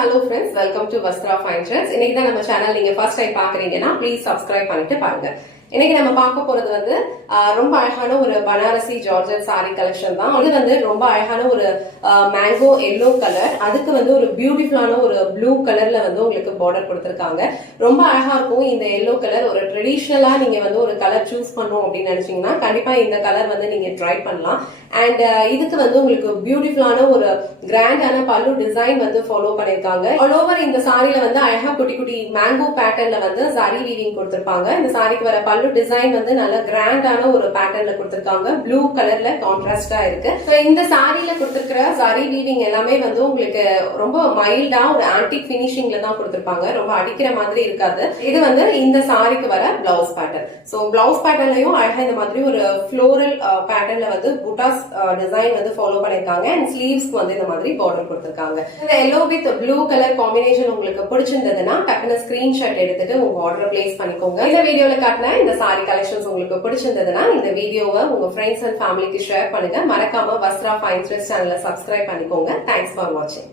hello friends, welcome to Vastra Fine Threads. இன்னைக்கு தான் நம்ம சேனல் நீங்க ஃபர்ஸ்ட் டைம் பாக்குறீங்கன்னா ப்ளீஸ் சப்ஸ்கிரைப் பண்ணிட்டு பாருங்க. இன்னைக்கு நம்ம பார்க்க போறது வந்து ரொம்ப அழகான ஒரு பனாரசி ஜார்ஜெட் சாரி கலெக்ஷன் தான். அது வந்து ரொம்ப அழகான ஒரு மேங்கோ எல்லோ கலர், அதுக்கு வந்து ஒரு பியூட்டிஃபுல்லான ஒரு ப்ளூ கலர்ல வந்து உங்களுக்கு பார்டர் கொடுத்திருக்காங்க. ரொம்ப அழகா இருக்கும் இந்த எல்லோ கலர். ஒரு ட்ரெடிஷனலா நீங்க வந்து ஒரு கலர் சூஸ் பண்ணணும் அப்படின்னு நினைச்சீங்கன்னா கண்டிப்பா இந்த கலர் வந்து நீங்க ட்ரை பண்ணலாம். அண்ட் இதுக்கு வந்து உங்களுக்கு பியூட்டிஃபுல்லான ஒரு கிராண்டான பல்லு டிசைன் வந்து ஃபாலோ பண்ணிருக்காங்க. ஆல் ஓவர் இந்த சாரில வந்து அழகா குட்டி குட்டி மேங்கோ பேட்டர்ன்ல வந்து சாரி வீவிங் கொடுத்திருப்பாங்க. இந்த சாரிக்கு வர பல்லு டிசைன் வந்து நல்ல கிராண்டான ஒரு பேட்டர்ன்ல கொடுத்திருக்காங்க. ப்ளூ கலர்ல கான்ட்ராஸ்டா இருக்கு. இந்த சாரில கொடுத்திருக்கிற சாரி வீவிங் எல்லாமே வந்து உங்களுக்கு ரொம்ப மைல்டா ஒரு ஆன்டிக் பினிஷிங்ல தான் கொடுத்திருப்பாங்க. ரொம்ப அடிக்கிற மாதிரி இருக்காது. இது வந்து இந்த சாரிக்கு வர பிளவுஸ் பேட்டர்ன். சோ பிளவுஸ் பேட்டர்ன்லயும் அழகா இந்த மாதிரி ஒரு ஃப்ளோரல் பேட்டர்ன்ல வந்து புட்டாஸ் டிசைன் வந்து ஃபாலோ பண்ணிருக்காங்க. அண்ட் ஸ்லீவ்ஸ்க்கு வந்து இந்த மாதிரி பார்டர் கொடுத்திருக்காங்க. இந்த yellow with blue colour combination உங்களுக்கு பிடிச்சிருந்ததுன்னா டக்குனு ஸ்கிரீன்ஷாட் எடுத்துட்டு உங்க ஆர்டர் பிளேஸ் பண்ணிக்கோங்க. இந்த வீடியோல காட்டின இந்த சாரி கலெக்ஷன்ஸ் உங்களுக்கு பிடிச்சிருந்ததுன்னா இந்த வீடியோவை உங்க ஃப்ரெண்ட்ஸ் அண்ட் ஃபேமிலிக்கு ஷேர் பண்ணுங்க. மறக்காம வஸ்த்ரா ஃபைன் த்ரெட்ஸ் சேனலை சப்ஸ்கிரைப் பண்ணிக்கோங்க. தேங்க்ஸ் ஃபார் வாட்சிங்.